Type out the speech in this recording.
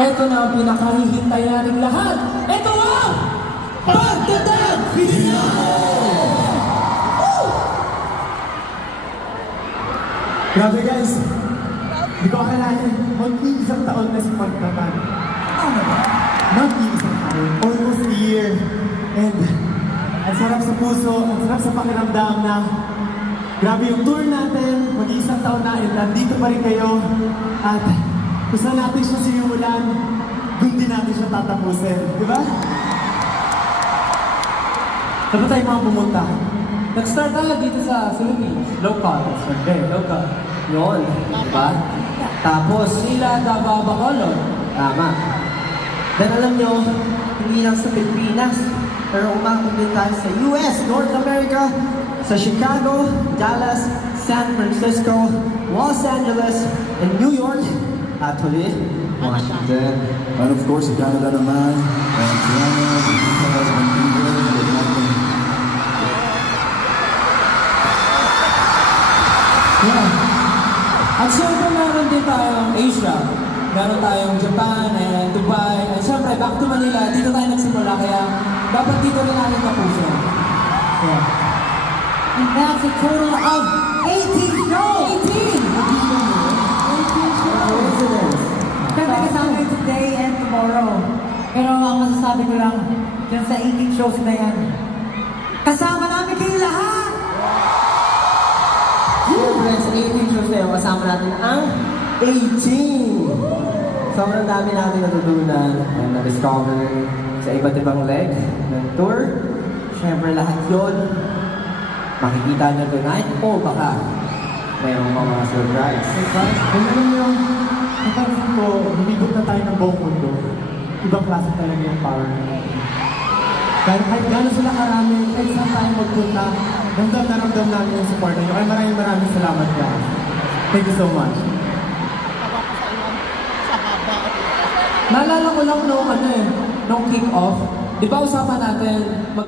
Ito na ang pinakahihintay nating lahat. Ito ang Pagtatag Grabe guys, hindi ko akalain, mag-iisang taon na si Pagtatag. Ano ba? Mag-iisang taon, almost a year. And ang sarap sa puso, ang sarap sa pakiramdam na grabe yung tour natin, mag-iisang taon na, and nandito pa rin kayo. At kung saan natin siya sinimulan, doon din natin siya tatapusin. Di ba? Saan ba tayo mga pumunta? Nag-start tayo dito sa Philippines. Local. Okay. Local. Yun. Diba? Tapos, Manila, Davao, Bacolod. Tama. Then alam nyo, hindi lang sa Pilipinas, pero umakot din tayo sa US, North America, sa Chicago, Dallas, San Francisco, Los Angeles, and New York, at huli, Washington. And of course, Canada naman, and Toronto, and England, and London. Yeah. At syempre meron din tayong Asia. Meron tayong Japan and Dubai. And syempre back to Manila, dito tayo nagsimula. Kaya dapat dito rin natin tapusin. Yeah. And that's a total of 18 shows! 18 shows! Siyempre kasama kayo today and tomorrow. Pero ang masasabi ko lang, dyan sa 18 shows na yan, kasama namin kayo lahat! Siyempre, sa 18 shows na yun, kasama natin ang 18! Sobrang dami natin natutunan and na-discover sa iba't ibang leg ng tour. Siyempre, lahat yun makikita nyo tonight o baka mayroong mga surprise. Kung alam niyo, napansin ko, lumibot na tayo ng buong mundo. Ibang klase talaga yung power natin. Kahit gano'n sila karami, kahit saan tayo magpunta, ramdam na ramdam namin yung support niyo. Kaya maraming salamat guys. Thank you so much. Naalala ko lang nung kick-off, di ba usapan natin